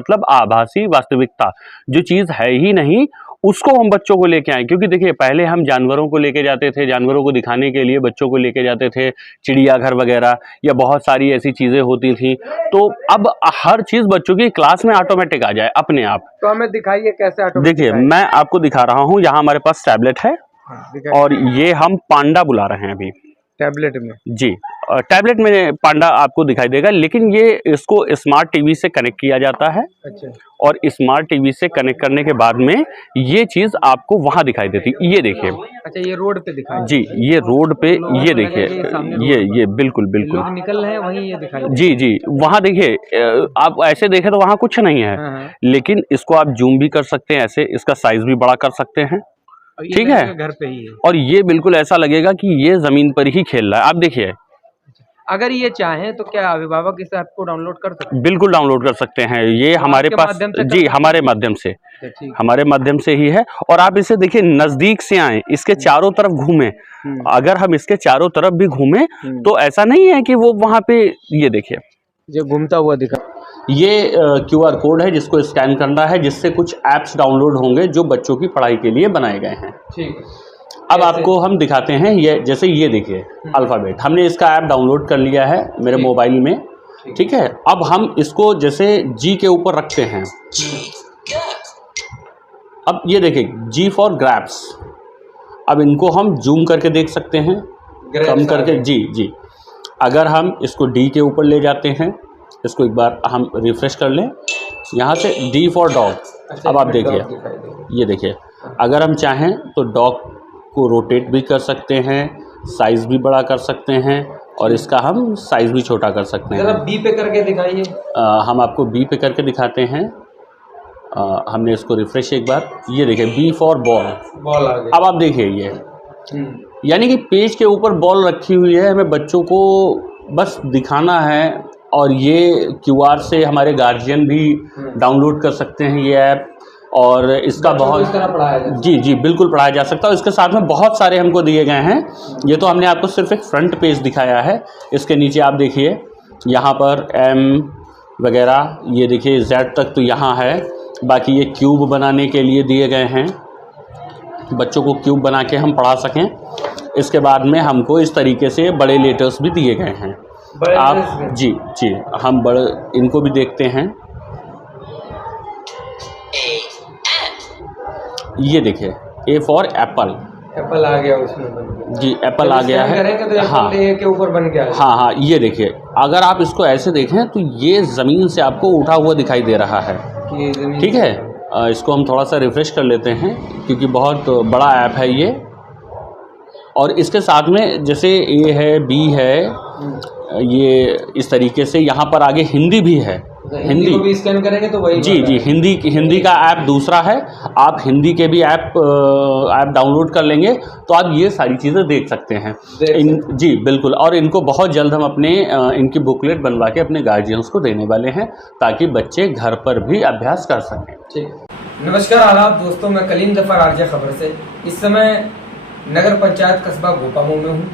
मतलब आभासी वास्तविकता, जो चीज़ है ही नहीं उसको हम बच्चों को लेके आए। क्योंकि देखिए पहले हम जानवरों को लेके जाते थे, जानवरों को दिखाने के लिए बच्चों को लेके जाते थे, चिड़ियाघर वगैरह या बहुत सारी ऐसी चीज़ें होती थी। तो अब हर चीज़ बच्चों की क्लास में ऑटोमेटिक आ जाए अपने आप। तो हमें दिखाइए कैसे ऑटोमेटिक। देखिए मैं आपको दिखा रहा हूँ, यहाँ हमारे पास टैबलेट है और ये हम पांडा बुला रहे हैं अभी टैबलेट में। जी, टैबलेट में पांडा आपको दिखाई देगा, लेकिन ये इसको स्मार्ट टीवी से कनेक्ट किया जाता है। अच्छा। और स्मार्ट टीवी से कनेक्ट करने के बाद में ये चीज़ आपको वहाँ दिखाई देती। ये देखिए। अच्छा, ये रोड पे दिखाई जी, ये रोड पे, ये देखिए, ये बिल्कुल बिल्कुल लोग निकल रहे हैं वहीं ये दिखाई। जी जी, वहाँ देखिए, आप ऐसे देखें तो वहाँ कुछ नहीं है। लेकिन इसको आप जूम भी कर सकते हैं, ऐसे इसका साइज भी बड़ा कर सकते हैं, ठीक है। घर पे ही है और ये बिल्कुल ऐसा लगेगा कि ये जमीन पर ही खेल रहा है। आप देखिए, अगर ये चाहें तो क्या अभिभावक इस ऐप को डाउनलोड कर सकते हैं? बिल्कुल डाउनलोड कर सकते हैं। ये तो हमारे पास जी, हमारे माध्यम से ही है। और आप इसे देखिए, नजदीक से आए, इसके चारों तरफ घूमें। अगर हम इसके चारों तरफ भी घूमें तो ऐसा नहीं है कि वो वहां पे, ये देखिए जो घूमता हुआ दिखा। ये QR कोड है जिसको स्कैन करना है, जिससे कुछ ऐप्स डाउनलोड होंगे जो बच्चों की पढ़ाई के लिए बनाए गए हैं। ठीक। अब आपको हम दिखाते हैं, ये जैसे ये देखिए अल्फ़ाबेट, हमने इसका ऐप डाउनलोड कर लिया है मेरे मोबाइल में, ठीक है। अब हम इसको जैसे जी के ऊपर रखते हैं। अब ये देखिए, जी फॉर ग्रैप्स। अब इनको हम जूम करके देख सकते हैं, कम करके। जी, अगर हम इसको डी के ऊपर ले जाते हैं, इसको एक बार हम रिफ्रेश कर लें, यहाँ से डी फॉर डॉग। अब आप देखिए, ये देखिए, अगर हम चाहें तो डॉग को रोटेट भी कर सकते हैं, साइज़ भी बड़ा कर सकते हैं, और इसका हम साइज़ भी छोटा कर सकते हैं। बी पे करके दिखाइए। हम आपको बी पे करके दिखाते हैं। हमने इसको रिफ्रेश एक बार, ये देखिए बी फॉर बॉल आ गया। अब आप देखिए, ये यानी कि पेज के ऊपर बॉल रखी हुई है, हमें बच्चों को बस दिखाना है। और ये QR से हमारे गार्जियन भी डाउनलोड कर सकते हैं ये ऐप, और इसका बहुत जी बिल्कुल पढ़ाया जा सकता है। इसके साथ में बहुत सारे हमको दिए गए हैं। ये तो हमने आपको सिर्फ एक फ्रंट पेज दिखाया है। इसके नीचे आप देखिए, यहाँ पर M वगैरह, ये देखिए Z तक तो यहाँ है। बाकी ये क्यूब बनाने के लिए दिए गए हैं, बच्चों को क्यूब बना के हम पढ़ा सकें। इसके बाद में हमको इस तरीके से बड़े लेटर्स भी दिए गए हैं। आप जी हम बड़े इनको भी देखते हैं। ये देखिए, ए फॉर एप्पल। एप्पल आ गया उसमें जी, एप्पल आ गया है। तो हाँ, ए के ऊपर बन गया है। हाँ, ये देखिए, अगर आप इसको ऐसे देखें तो ये ज़मीन से आपको उठा हुआ दिखाई दे रहा है, ठीक है। इसको हम थोड़ा सा रिफ्रेश कर लेते हैं, क्योंकि बहुत बड़ा ऐप है ये। और इसके साथ में जैसे ए है, बी है, ये इस तरीके से यहाँ पर आगे हिंदी भी है। हिंदी को भी स्कैन करेंगे तो वही जी, हिंदी का ऐप दूसरा है। आप हिंदी के भी ऐप डाउनलोड कर लेंगे तो आप ये सारी चीज़ें देख सकते हैं। जी बिल्कुल। और इनको बहुत जल्द हम अपने इनकी बुकलेट बनवा के अपने गार्जियंस को देने वाले हैं, ताकि बच्चे घर पर भी अभ्यास कर सकें। ठीक। नमस्कार आदाब दोस्तों, मैं कलीम जफर आरजे खबर से इस समय नगर पंचायत कस्बा गोपामऊ में हूँ,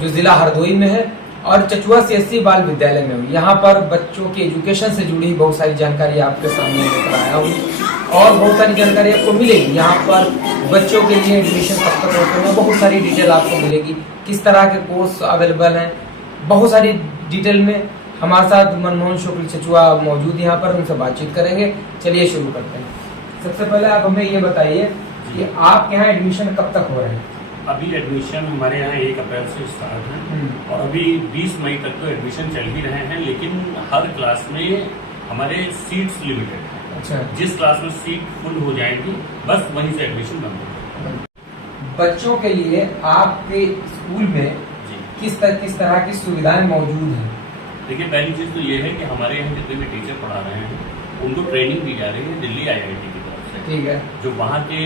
जो जिला हरदोई में है, और चचुआ CSC बाल विद्यालय में हूँ। यहाँ पर बच्चों के एजुकेशन से जुड़ी बहुत सारी जानकारी आपके सामने लेकर आया हूँ, और बहुत सारी जानकारी आपको मिलेगी। यहाँ पर बच्चों के लिए एडमिशन कब तक होते हैं, बहुत सारी डिटेल आपको मिलेगी, किस तरह के कोर्स अवेलेबल हैं, बहुत सारी डिटेल में। हमारे साथ मनमोहन शुक्ल चचुआ मौजूद यहाँ पर, उनसे बातचीत करेंगे। चलिए शुरू करते हैं। सबसे पहले आप हमें ये बताइए कि आपके यहाँ एडमिशन कब तक हो रहे हैं? अभी एडमिशन हमारे यहाँ 1 अप्रैल से स्टार्ट है, और अभी 20 मई तक तो एडमिशन चल ही रहे हैं। लेकिन हर क्लास में हमारे सीट्स लिमिटेड है। अच्छा। जिस क्लास में सीट फुल हो जाएगी, बस वहीं से एडमिशन बंद होगा। बच्चों के लिए आपके स्कूल में किस तरह की सुविधाएं मौजूद हैं? देखिए, पहली चीज़ तो ये है कि हमारे यहाँ जितने भी टीचर पढ़ा रहे हैं उनको ट्रेनिंग दी जा रही है दिल्ली IIT की तरफ से। ठीक है। जो वहाँ के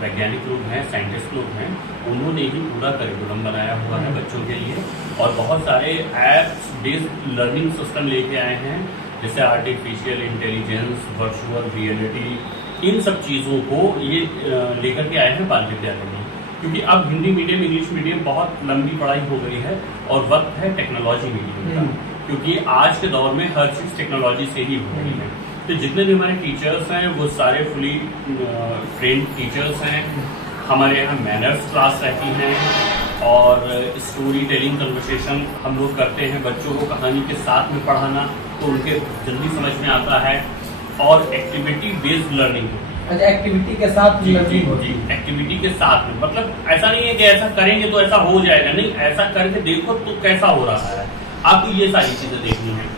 वैज्ञानिक लोग हैं, साइंटिस्ट लोग हैं, उन्होंने ही पूरा करिकुलम बनाया हुआ है बच्चों के लिए, और बहुत सारे ऐप्स बेस्ड लर्निंग सिस्टम लेके आए हैं, जैसे आर्टिफिशियल इंटेलिजेंस, वर्चुअल रियलिटी, इन सब चीज़ों को ये लेकर के आए हैं बाल विद्यालय में। क्योंकि अब हिंदी मीडियम, इंग्लिश मीडियम बहुत लंबी पढ़ाई हो गई है, और वक्त है टेक्नोलॉजी मीडियम का, क्योंकि आज के दौर में हर चीज़ टेक्नोलॉजी से ही हो रही है। तो जितने भी हमारे टीचर्स हैं वो सारे फुली ट्रेंड टीचर्स हैं। हमारे यहाँ मैनर्स क्लास रहती हैं और स्टोरी टेलिंग कन्वर्सेशन हम लोग करते हैं। बच्चों को कहानी के साथ में पढ़ाना तो उनके जल्दी समझ में आता है। और एक्टिविटी बेस्ड लर्निंग, अच्छा एक्टिविटी के साथ जी लर्निंग एक्टिविटी के साथ में, मतलब ऐसा नहीं है कि ऐसा करेंगे तो ऐसा हो जाएगा, नहीं, ऐसा करके देखो तो कैसा हो रहा है, आपको ये सारी चीजें देखनी है।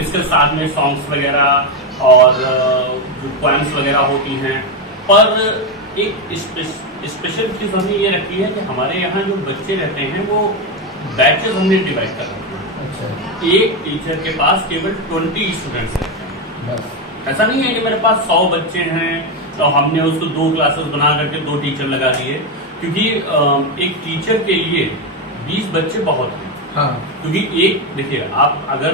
इसके साथ में सॉन्ग्स वगैरह और जो पोएम्स वगैरह होती हैं। पर एक स्पेशल चीज हमने ये रखी है कि हमारे यहाँ जो बच्चे रहते हैं वो बैचेस हमने डिवाइड कर रखे हैं। अच्छा। एक टीचर के पास केवल 20 स्टूडेंट्स रहते हैं। बस ऐसा नहीं है कि मेरे पास 100 बच्चे हैं तो हमने उसको 2 क्लासेस बना करके 2 टीचर लगा दिए, क्योंकि एक टीचर के लिए 20 बच्चे बहुत हैं। हाँ। क्योंकि एक देखिए, आप अगर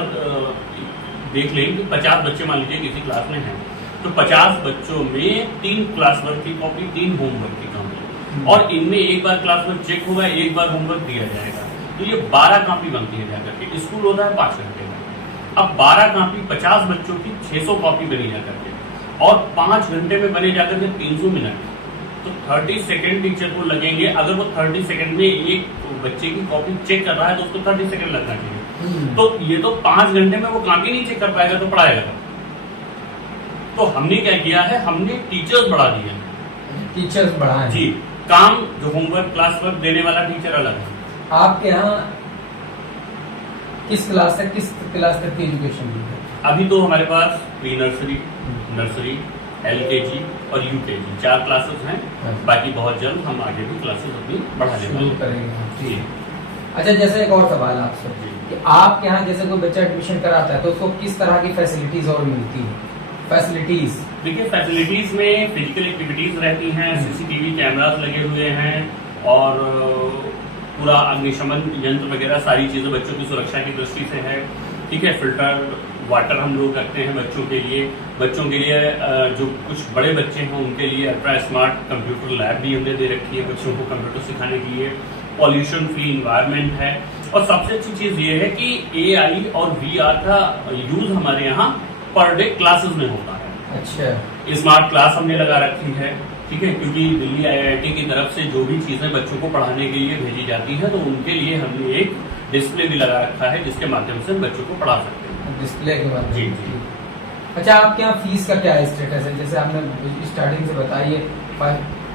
देख लें कि 50 बच्चे मान लीजिए किसी क्लास में हैं तो 50 बच्चों में 3 क्लास वर्क की कॉपी, 3 होमवर्क की कॉपी, और इनमें एक बार क्लास वर्क चेक होगा, एक बार होमवर्क दिया जाएगा, तो ये 12 कॉपी बनती है जाकर के। स्कूल होता है 5 घंटे में। अब 12 कॉपी 50 बच्चों की 600 कॉपी बनी जाकर के, और 5 घंटे में बने जाकर के 300 मिनट, तो 30 सेकेंड टीचर को लगेंगे। अगर वो 30 सेकेंड में एक बच्चे की कॉपी चेक कर रहा है तो उसको 30 सेकेंड लगना चाहिए। तो ये तो 5 घंटे में वो कॉपी नहीं चेक कर पाएगा तो पढ़ाएगा। तो हमने क्या किया है, हमने टीचर्स बढ़ा दिए हैं। टीचर्स बढ़ाए जी, काम जो होमवर्क क्लास वर्क देने वाला टीचर अलग है। आपके यहाँ किस क्लास तक की एजुकेशन दी है? अभी तो हमारे पास प्री नर्सरी, नर्सरी, LKG और UKG 4 क्लासेस हैं। बाकी बहुत जल्द हम आगे भी क्लासेस अपनी बढ़ाने वाले करेंगे। जी। अच्छा, जैसे एक और सवाल आपसे कि आपके यहाँ जैसे कोई बच्चा एडमिशन कराता है तो उसको किस तरह की फैसिलिटीज और मिलती है? फैसिलिटीज देखिए, फैसिलिटीज में फिजिकल एक्टिविटीज रहती हैं, CCTV कैमरास लगे हुए हैं, और पूरा अग्निशमन यंत्र वगैरह सारी चीजें बच्चों की सुरक्षा की दृष्टि से है। ठीक है, फिल्टर वाटर हम लोग रखते हैं बच्चों के लिए। बच्चों के लिए जो कुछ बड़े बच्चे हैं उनके लिए अल्ट्रा स्मार्ट कंप्यूटर लैब भी हमने दे रखी है बच्चों को कंप्यूटर सिखाने के लिए। पॉल्यूशन फ्री इन्वायरमेंट है, और सबसे अच्छी चीज ये है कि AI और VR का यूज हमारे यहाँ पर डे क्लासेस में होता है। अच्छा। स्मार्ट क्लास हमने लगा रखी है, ठीक है, क्योंकि दिल्ली IIT की तरफ से जो भी चीजें बच्चों को पढ़ाने के लिए भेजी जाती है तो उनके लिए हमने एक डिस्प्ले भी लगा रखा है जिसके माध्यम से बच्चों को पढ़ा सकते हैं। डिस्प्ले के बाद जी जी। अच्छा, आपके यहाँ फीस का क्या स्टेटस है? जैसे आपने स्टार्टिंग से बताइए,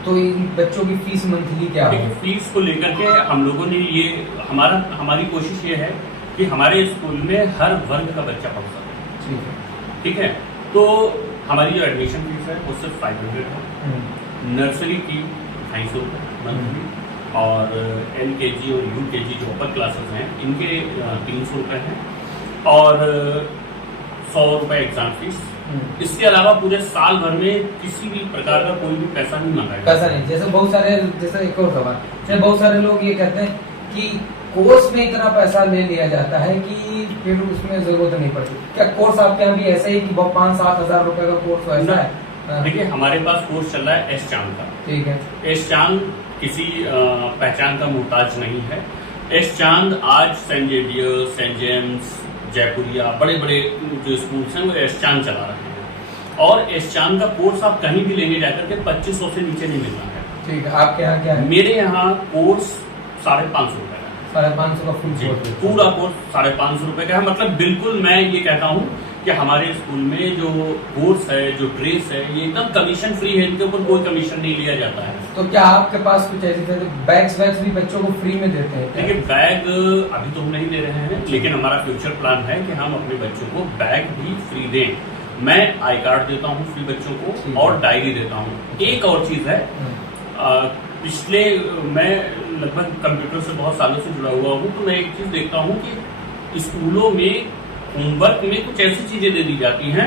तो इन बच्चों की फीस मंथली क्या है? फीस को लेकर के हम लोगों ने ये हमारी कोशिश ये है कि हमारे स्कूल में हर वर्ग का बच्चा पढ़ सके। ठीक है, तो हमारी जो एडमिशन फीस है वो सिर्फ 500 है। नर्सरी की 250 रुपये मंथली, और LKG और UKG जो अपर क्लासेस हैं इनके 300 रुपये हैं, और 100 रुपये एग्जाम फीस। इसके अलावा पूरे साल भर में किसी भी प्रकार का कोई भी पैसा नहीं मांगा है। पैसा नहीं, जैसे बहुत सारे, जैसे एक और सवाल, जैसे बहुत सारे लोग ये कहते हैं कि कोर्स में इतना पैसा ले लिया जाता है कि फिर उसमें जरूरत नहीं पड़ती। क्या कोर्स आपके यहाँ भी ऐसा ही कि 5-7 हजार रुपए का कोर्स वैसा है? देखिए, हमारे पास कोर्स चल रहा है एस-चांद का। ठीक है। एस-चांद किसी पहचान का मोहताज नहीं है। एस-चांद आज Saint Xavier, Saint James, Jaipuria, बड़े बड़े जो स्कूल्स हैं वो एस-चांद चला रहे हैं, और एस-चांद का कोर्स आप कहीं भी लेंगे जाकर के 2500 से नीचे नहीं मिल रहा है। ठीक है, आपके यहाँ क्या है? मेरे यहाँ कोर्स 550 रुपए का है। 550 का फुल कोर्स? पूरा कोर्स 550 रुपए का है। मतलब बिल्कुल मैं ये कहता हूँ कि हमारे स्कूल में जो कोर्स है, जो ड्रेस है, ये एकदम कमीशन फ्री है, इनके ऊपर कोई कमीशन नहीं लिया जाता है। तो क्या आपके पास कुछ ऐसे बैग्स भी बच्चों को फ्री में देते हैं? देखिए, बैग अभी तो हम नहीं दे रहे हैं, लेकिन हमारा फ्यूचर प्लान है कि हम अपने बच्चों को बैग भी फ्री दें। मैं आई कार्ड देता हूँ फ्री बच्चों को, और डायरी देता हूँ। एक और चीज है, पिछले मैं लगभग कंप्यूटर से बहुत सालों से जुड़ा हुआ हूँ, तो मैं एक चीज देखता हूँ कि स्कूलों में होमवर्क में कुछ ऐसी चीजें दे दी जाती हैं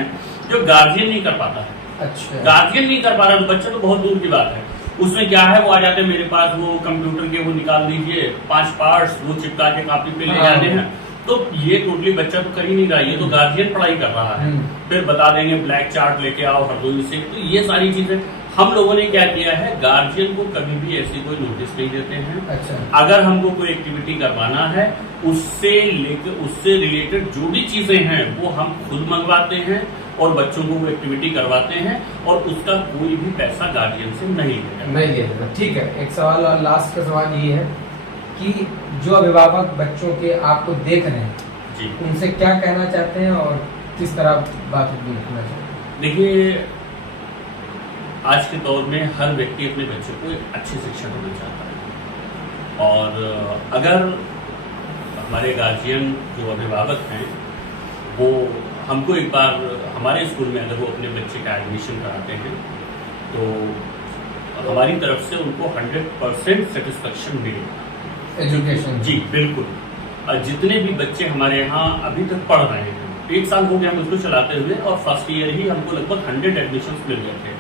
जो गार्जियन नहीं कर पाता है। अच्छा। गार्जियन नहीं कर पा रहा तो बच्चा तो बहुत दूर की बात है। उसमें क्या है, वो आ जाते हैं मेरे पास, वो कंप्यूटर के वो निकाल दीजिए 5 पार्ट्स, वो चिपका के कॉपी पे ले जाते हैं। तो ये टोटली बच्चा तो कर ही नहीं रहा, ये तो गार्जियन पढ़ाई कर रहा है। फिर बता देंगे ब्लैक चार्ट लेके आओ हरदोई से। तो ये सारी चीजें हम लोगों ने क्या किया है, गार्जियन को कभी भी ऐसी कोई नोटिस नहीं देते हैं। अच्छा। अगर हमको कोई एक्टिविटी करवाना है, उससे रिलेटेड जो भी चीजें हैं वो हम खुद मंगवाते हैं, और बच्चों को वो एक्टिविटी करवाते हैं और उसका कोई भी पैसा गार्जियन से नहीं लेते। ठीक है, एक सवाल और लास्ट का सवाल ये है कि जो अभिभावक बच्चों के आपको देख रहे हैं जी, उनसे क्या कहना चाहते हैं और किस तरह बात रखना चाहते हैं? देखिए, आज के दौर में हर व्यक्ति अपने बच्चों को एक अच्छी शिक्षा देना चाहता है, और अगर हमारे गार्जियन जो अभिभावक हैं वो हमको एक बार हमारे स्कूल में अगर वो अपने बच्चे का एडमिशन कराते हैं तो हमारी तरफ से उनको 100% सेटिस्फेक्शन मिलेगा एजुकेशन। जी बिल्कुल। और जितने भी बच्चे हमारे यहाँ अभी तक पढ़ रहे हैं, 1 साल हो गया हम उसको चलाते हुए, और फर्स्ट ईयर ही हमको लगभग 100 एडमिशन मिल गए थे।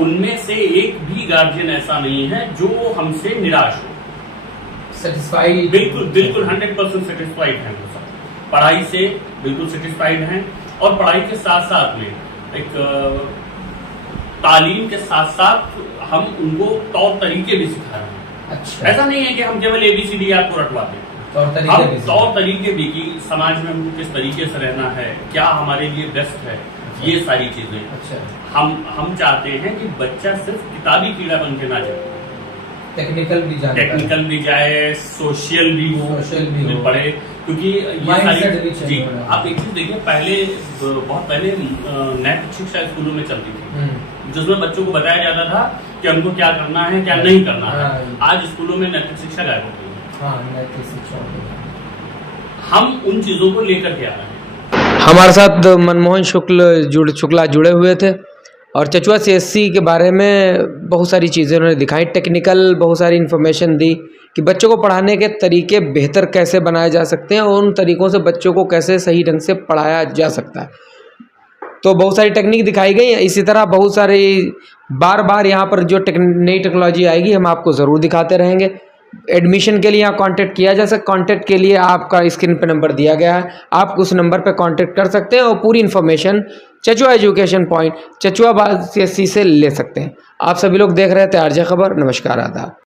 उनमें से एक भी गार्जियन ऐसा नहीं है जो हमसे निराश हो। सेटिस्फाइड? बिल्कुल 100% सेटिस्फाइड हैं वो सब, पढ़ाई से बिल्कुल सेटिस्फाइड हैं। और पढ़ाई के साथ साथ में एक तालीम के साथ साथ हम उनको तौर तरीके भी सिखा रहे हैं। अच्छा, ऐसा नहीं है कि हम केवल ABCD आपको रटवाते हैं, हम तौर तरीके भी कि समाज में हमको किस तरीके से रहना है, क्या हमारे लिए बेस्ट है, ये सारी चीजें। अच्छा, हम चाहते हैं कि बच्चा सिर्फ किताबी कीड़ा बन के ना जाए, टेक्निकल भी जाए, सोशल भी हो पढ़े, क्योंकि ये सारी जी। आप एक चीज देखिए, बहुत पहले नैतिक शिक्षा स्कूलों में चलती थी, जिसमें बच्चों को बताया जाता था कि हमको क्या करना है क्या नहीं करना है। आज स्कूलों में नैतिक शिक्षा गायब हो गई है। नैतिक शिक्षा हम उन चीजों को लेकर के आ रहे हैं। हमारे साथ मनमोहन शुक्ला जुड़े हुए थे और चचुआ CSC के बारे में बहुत सारी चीज़ें उन्होंने दिखाई, टेक्निकल बहुत सारी इन्फॉर्मेशन दी कि बच्चों को पढ़ाने के तरीके बेहतर कैसे बनाए जा सकते हैं और उन तरीक़ों से बच्चों को कैसे सही ढंग से पढ़ाया जा सकता है। तो बहुत सारी टेक्निक दिखाई गई। इसी तरह बहुत सारी बार यहाँ पर जो नई टेक्नोलॉजी आएगी हम आपको ज़रूर दिखाते रहेंगे। एडमिशन के लिए यहाँ कांटेक्ट किया जा सकता, कांटेक्ट के लिए आपका स्क्रीन पे नंबर दिया गया है, आप उस नंबर पे कांटेक्ट कर सकते हैं और पूरी इन्फॉर्मेशन चचुआ एजुकेशन पॉइंट चचुआ CSC से ले सकते हैं। आप सभी लोग देख रहे थे RJ खबर। नमस्कार, आदाब।